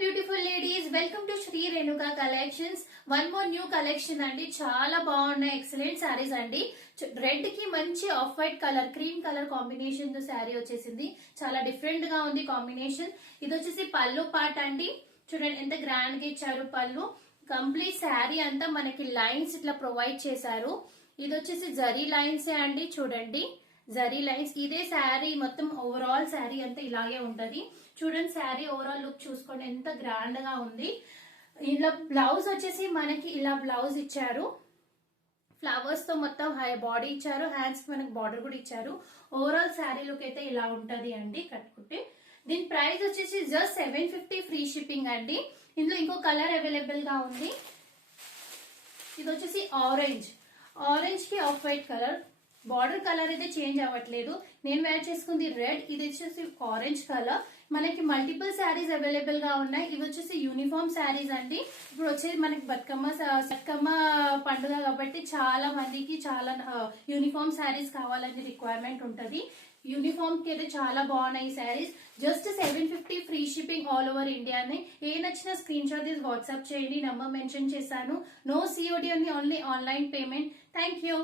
Beautiful ladies, welcome to Shri Renuka collections. One more new collection అండి. చాలా బాగున్నాయి, ఎక్సలెంట్ శారీస్ అండి. రెడ్ కి మంచి off white colour, cream colour combination తో శారీ వచ్చేసింది. చాలా డిఫరెంట్ గా ఉంది కాంబినేషన్. ఇది వచ్చేసి పళ్ళు పార్ట్ అండి. చూడండి ఎంత గ్రాండ్ గా ఇచ్చారు పళ్ళు. కంప్లీట్ శారీ అంతా మనకి లైన్స్ ఇట్లా ప్రొవైడ్ చేశారు. ఇది వచ్చేసి జరీ లైన్స్ అండి. చూడండి జరీ లైన్స్. ఇదే శారీ మొత్తం ఓవరాల్ శారీ అంతా ఇలాగే ఉంటది. చూడండి శారీ ఓవరాల్ లుక్ చూసుకోండి ఎంత గ్రాండ్ గా ఉంది. ఇలా బ్లౌజ్ వచ్చేసి మనకి ఇలా బ్లౌజ్ ఇచ్చారు. ఫ్లవర్స్ తో మొత్తం బాడీ ఇచ్చారు. హ్యాండ్స్ కి మనకి బార్డర్ కూడా ఇచ్చారు. ఓవరాల్ శారీ లుక్ అయితే ఇలా ఉంటది అండి కట్టుకుంటే. దీని ప్రైస్ వచ్చేసి జస్ట్ 750 ఫ్రీ షిప్పింగ్ అండి. ఇందులో ఇంకో కలర్ అవైలబుల్ గా ఉంది. ఇది వచ్చేసి ఆరెంజ్. ఆరెంజ్ కి of white colour. Border colour అయితే చేంజ్ అవ్వట్లేదు. నేను వేర్ చేసుకుంది రెడ్. ఇది వచ్చేసి ఆరెంజ్ కలర్. మనకి మల్టిపుల్ శారీస్ అవైలబుల్ గా ఉన్నాయి. ఇవి వచ్చేసి యూనిఫామ్ శారీస్ అండి. ఇప్పుడు వచ్చేసి మనకి బతుకమ్మ పండుగ కాబట్టి చాలా మందికి చాలా యూనిఫామ్ శారీస్ కావాలని రిక్వైర్మెంట్ ఉంటది. యూనిఫామ్ కి అయితే చాలా బాగున్నాయి saris. Just 750 free shipping all over ఇండియాని. ఏ నచ్చిన స్క్రీన్ షాట్ తీసి వాట్సాప్ చేయండి. నంబర్ మెన్షన్ చేశాను. No COD only online payment. Thank you.